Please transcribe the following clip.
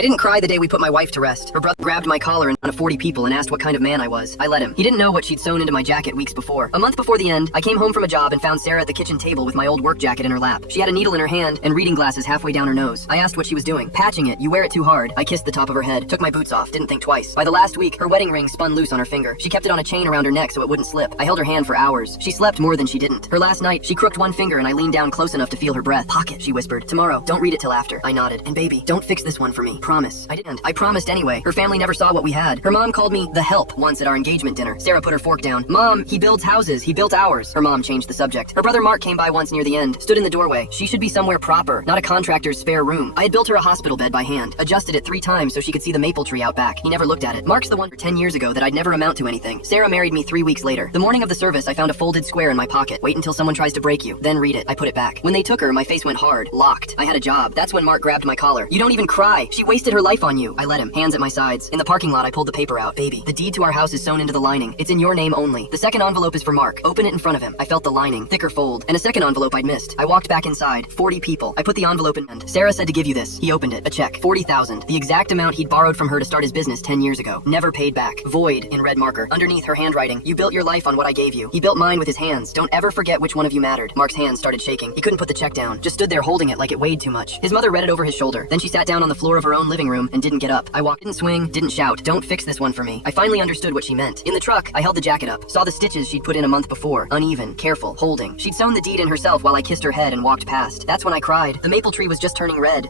I didn't cry the day we put my wife to rest. Her brother grabbed my collar in front of 40 people and asked what kind of man I was. I let him. He didn't know what she'd sewn into my jacket weeks before. A month before the end, I came home from a job and found Sarah at the kitchen table with my old work jacket in her lap. She had a needle in her hand and reading glasses halfway down her nose. I asked what she was doing. Patching it. You wear it too hard. I kissed the top of her head, took my boots off, didn't think twice. By the last week, her wedding ring spun loose on her finger. She kept it on a chain around her neck so it wouldn't slip. I held her hand for hours. She slept more than she didn't. Her last night, she crooked one finger and I leaned down close enough to feel her breath. Pocket, she whispered. Tomorrow, don't read it till after. I nodded. And baby, don't fix this one for me. Promise. I didn't. I promised anyway. Her family never saw what we had. Her mom called me the help once at our engagement dinner. Sarah put her fork down. Mom, he builds houses. He built ours. Her mom changed the subject. Her brother Mark came by once near the end, stood in the doorway. She should be somewhere proper, not a contractor's spare room. I had built her a hospital bed by hand, adjusted it 3 times so she could see the maple tree out back. He never looked at it. Mark's the one 10 years ago that I'd never amount to anything. Sarah married me 3 weeks later. The morning of the service, I found a folded square in my pocket. Wait until someone tries to break you, then read it. I put it back. When they took her, my face went hard, locked. I had a job. That's when Mark grabbed my collar. You don't even cry. She wasted her life on you. I let him. Hands at my sides. In the parking lot, I pulled the paper out. Baby, the deed to our house is sewn into the lining. It's in your name only. The second envelope is for Mark. Open it in front of him. I felt the lining, thicker fold, and a second envelope I'd missed. I walked back inside. 40 people. I put the envelope in and Sarah said to give you this. He opened it. A check. 40,000. The exact amount he'd borrowed from her to start his business 10 years ago. Never paid back. Void in red marker. Underneath her handwriting. You built your life on what I gave you. He built mine with his hands. Don't ever forget which one of you mattered. Mark's hands started shaking. He couldn't put the check down. Just stood there holding it like it weighed too much. His mother read it over his shoulder. Then she sat down on the floor of her own living room and didn't get up. I walked, didn't swing, didn't shout. Don't fix this one for me. I finally understood what she meant. In the truck, I held the jacket up. Saw the stitches she'd put in a month before. Uneven, careful, holding. She'd sewn the deed in herself while I kissed her head and walked past. That's when I cried. The maple tree was just turning red.